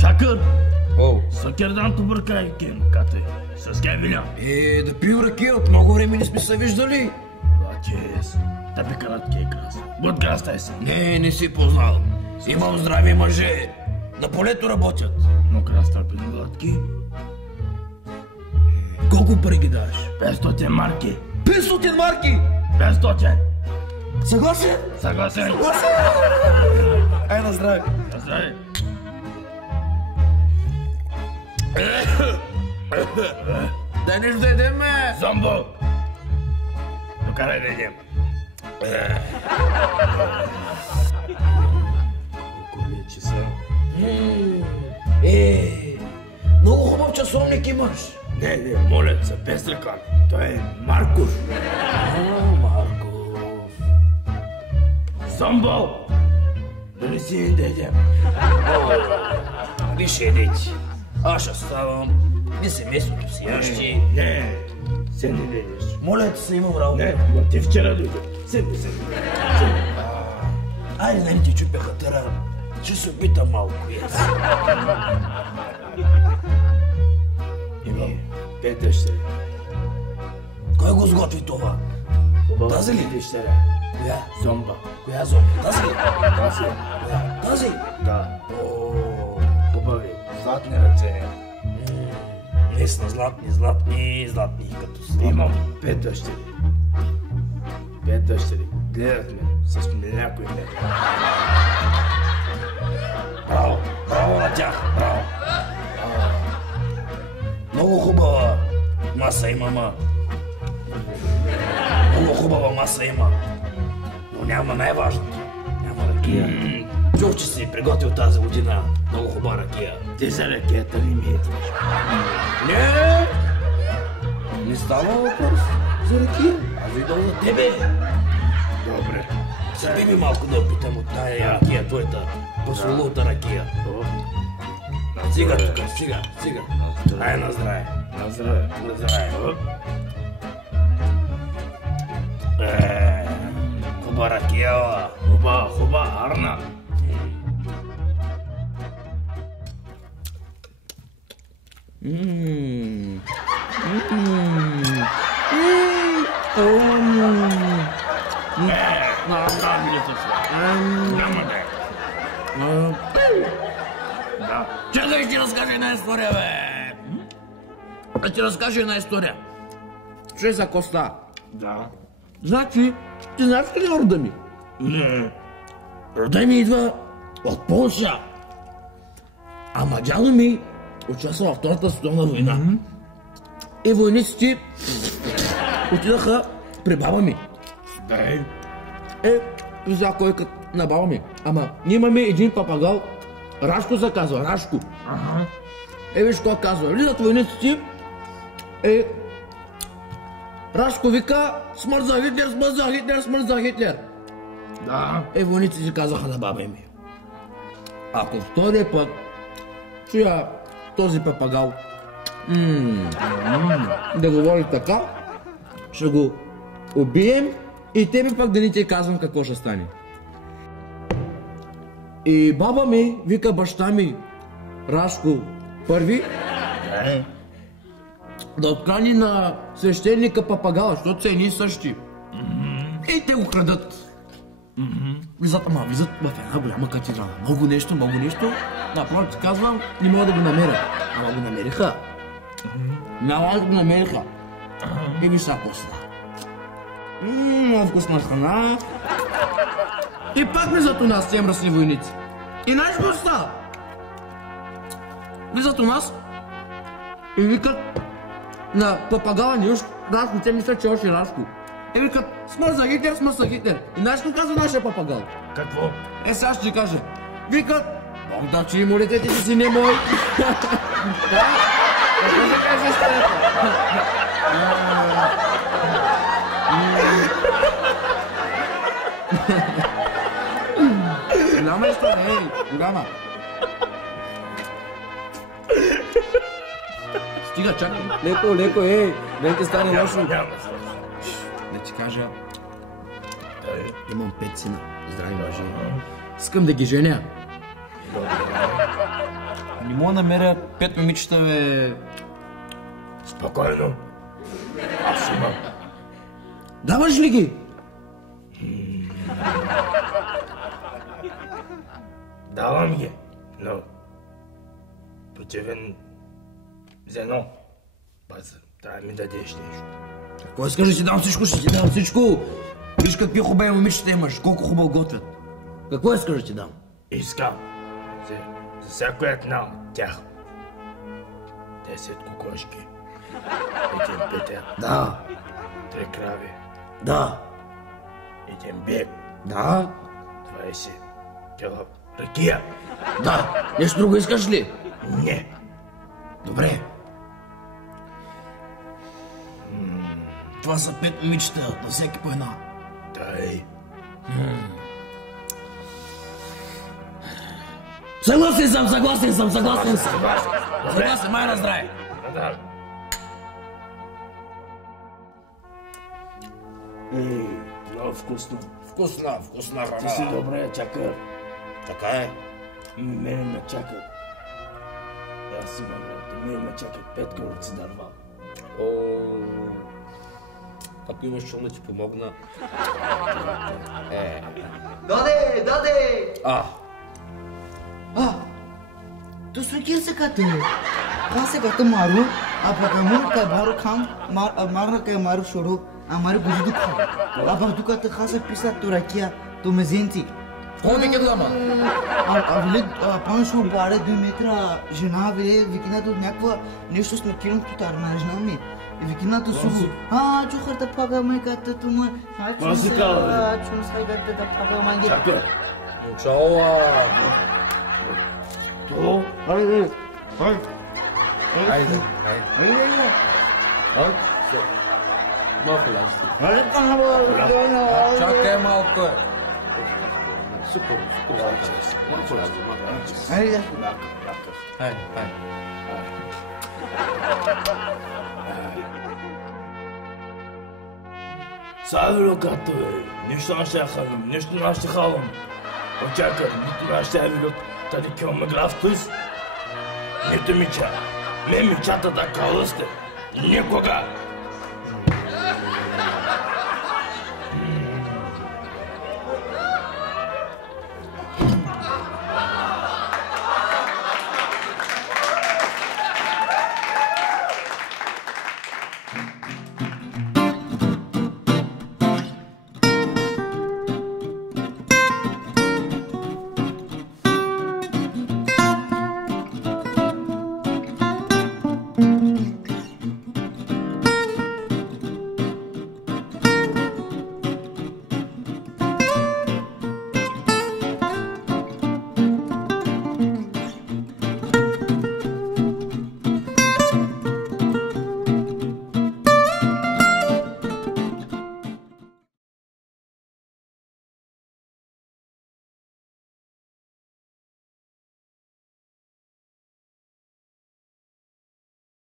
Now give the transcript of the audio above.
Чакър! О, Съкердан побъркай, Кен, кате. С Кевиля. да пием ракия, от много време не сме се виждали. Лакес. Да би карат кейкрас. Бъд грастай си. Не си познал. Имам здрави мъже. На полето работят. Но крастар пиногладки. Колко пари ги даваш? 500 марки. 500 марки! 500. Съгласен? Съгласен. Ай, на здраве. Здравей. Дай нещо да едем, бе! Зомбо! Докарай да идем. Колко ли е часа? Много хубав часовник имаш. Не, моля, за без реклами. Той е Марков. Марков. Зомбо! Дали си да идем? Виж, едете. Аз ще ставам. Не семейството си ящи. Не, се не идеш. Моля те се, имам работа. Не, но ти вчера дойде. Седи. Айде, нали ти чупяха търа. Ще се опитам малко. Имам 5 дъщери. Кой го сготви това? Тази ли? Дъщеря. Коя? Зомба. Коя зомба? Тази ли? Тази. Коя? Тази? Да. О, Хубави. Златни ръце. наистина златни като слава. Имам 5 дъщери. 5 дъщери. Гледат ме с някой ме. Браво на тях, браво. Много хубава маса има, ма. Много хубава маса има. Но няма най-важното. Няма ракия. Чух, че си приготвил тази година много хубава ракия. Ти за ракета ли ми идваш? Не става въпрос за ракия. Аз дойдох за тебе. Добре. Съби ми малко да опитам от тая ракия, твоята прословута ракия. Стига тук, стига. Ай, на здраве. На здраве. На здраве. Хубава ракия, Хуба, арна. Няма да е. Да. Чакай, ще ти разкажа една история, бе! Да ти разкажа една история. Чуй за Коста. Да. Значи, ти знаеш къде е рода ми? Не. Рода ми идва от Полша. Ама дядо ми участва във Втората световна война. И войниците отидаха при баба ми. Дай. Вижда кой на баба ми. Ама ние имаме един папагал. Рашко се казва, Рашко. Виж кой казва. Влизат войниците. Рашко вика, смърт за Хитлер, смърт за Хитлер, смърт за Хитлер. Да. Войниците казаха на баба ми. Ако втория път чуя този папагал да говори така, ще го убием и тебе пък да не ти казвам какво ще стане. И баба ми вика баща ми, Рашко първи, да откани на свещеника папагала, защото са едни същи. И те го крадат. Влизат в една голяма катедрала. Много нещо. Направо ти казвам, не мога да го намеря. Ама го намериха. Няма да го намериха. И виж са коста. Много вкусна храна. И пак влизат у нас тези мръсни войници. И знаеш какво става? Влизат у нас и викат на папагала ни уж Рашко, те мислят, че още е Рашко. И викат, смърт за Хитлер, смърт за Хитлер. И знаеш какво казва нашия папагал? Какво? Сега ще ти кажа. Викат, Бог да чи молитете си не мой. Какво се казва старата? Голяма история, голяма. Стига, чакай. Леко, да ти стане лошо. Да ти кажа, имам 5 сина, здрави мъже. Искам да ги женя. Не мога да намеря 5 момичета, бе. Спокойно. Аз имам. Даваш ли ги? Давам ги, но противен за едно. База, трябва да ми дадеш нещо. Какво искаш да си дам всичко? Ще ти дам всичко. Виж какви хубави момичета имаш, колко хубаво готвят. Какво искаш да ти дам? Искам за всяко една от тях 10 кокошки, 1 петер, Да. 3 крави, Да. 1 бик, Да. 20 кила ракия. Да. Нещо друго искаш ли? Не. Добре. Това са 5 момичета, на всеки по една. Дай. Съгласен съм. Добре. Съгласен, май на здраве. Да. Много вкусно. Вкусна Ти си добре, чака. Така е. Мене ме чакат. Аз имам работа. Мене ме чакат 5 колци дърва. Ако имаш шум да ти помогна. Доде! तो उसमें क्या से कहते हो कहाँ से कहते मारो आप बताओ क्या मारो खाम मारना क्या मारो छोड़ो हमारे गुजर दुख आप तू कहते खासा पिसा तो रखिया तो मैं जेंटी Какво ви ги дама? Влед паншо баре 2 метра жена ве викинато някаква нещо с макиното тарна жена ми и викинато су чухарта пага май катато ма чун сайгата да пага манге Чака. Чао. То? Айде. Малко лязи. Чакай малко. Супер. Малко лязи. айде Хайде. Савило като нещо не ще хавам, нещо не ще хавам. Очакай, нито не ще хавило тази километрав туз. Нито мича. Ме мичата да калъсте. Никога.